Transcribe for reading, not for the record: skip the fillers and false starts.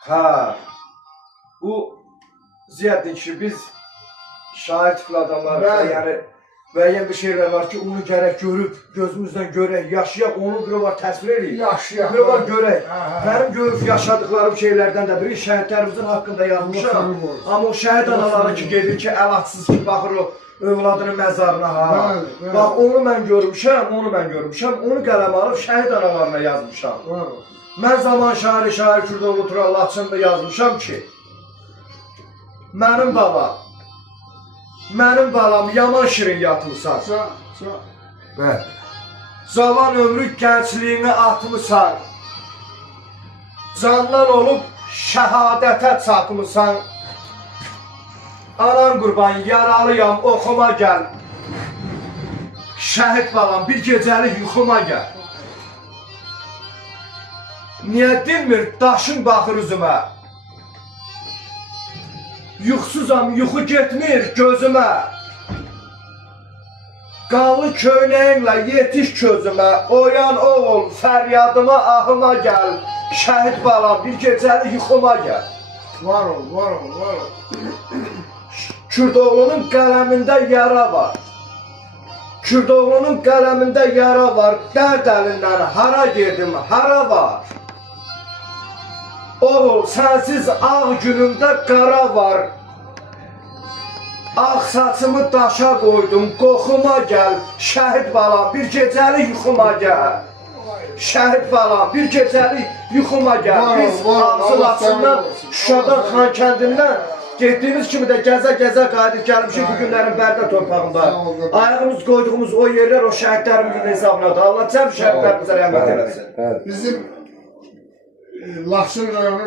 Ha, bu Ziyaddin ki biz şair tipli adamlar yani müəyyən bir şeyler var ki onu gerek görüp gözümüzden görək, yaşayaq, onu biri var təsvir edək. Yaşayaq. Biri var görək. Benim görüp yaşadıklarım şeylerden de biri şəhidlərimizin hakkında yazmışam. Ama o şəhid anaları ki gedir ki el atsız ki baxır o övladının məzarına ha. Bak onu mən görmüşəm, onu qələm alıb şəhid analarına yazmışam. Mən zaman şair Kürdoğlu Tural Laçında yazmışam ki Mənim balam yaman şirin yatmışsan. Zaman ömrü gençliğini atmışsan. Candan olup şəhadətə çatmışsan. Anan qurban yaralıyam oxuma gəl. Şəhid balam bir gecəlik yuxuma gəl. Niyə dinmir daşın baxır üzümə? Yuxsuzam, yuxu getmir gözümə. Qanlı köynəyinlə yetiş közümə. Oyan oğul, fəryadıma, ahıma gəl. Şəhid balam, bir gecəlik yuxuma gəl. Var ol. Kürdoğlunun qələmində yara var. Kürdoğlunun qələmində yara var. Dərd əlindən hara gedim, hara var. Oğul, sensiz ağ günümdə qara var. Ağ saçımı daşa koydum, qoxuma gəl. Şəhid balam, bir gecəlik yuxuma gəl. Şəhid balam, bir gecəlik yuxuma gəl. Biz Ağzılaçından, Şuşadan, Xankəndindən getdiyimiz kimi də gəzə qayıdıb gəlmişik bu günlərin Bərdə torpağında. Ayağımız qoyduğumuz o yerlər o şəhidlərimizin hesabınadır. Allah cəm şəhidlərimizə rəhmət eləsin. Bizim Laçın rayonu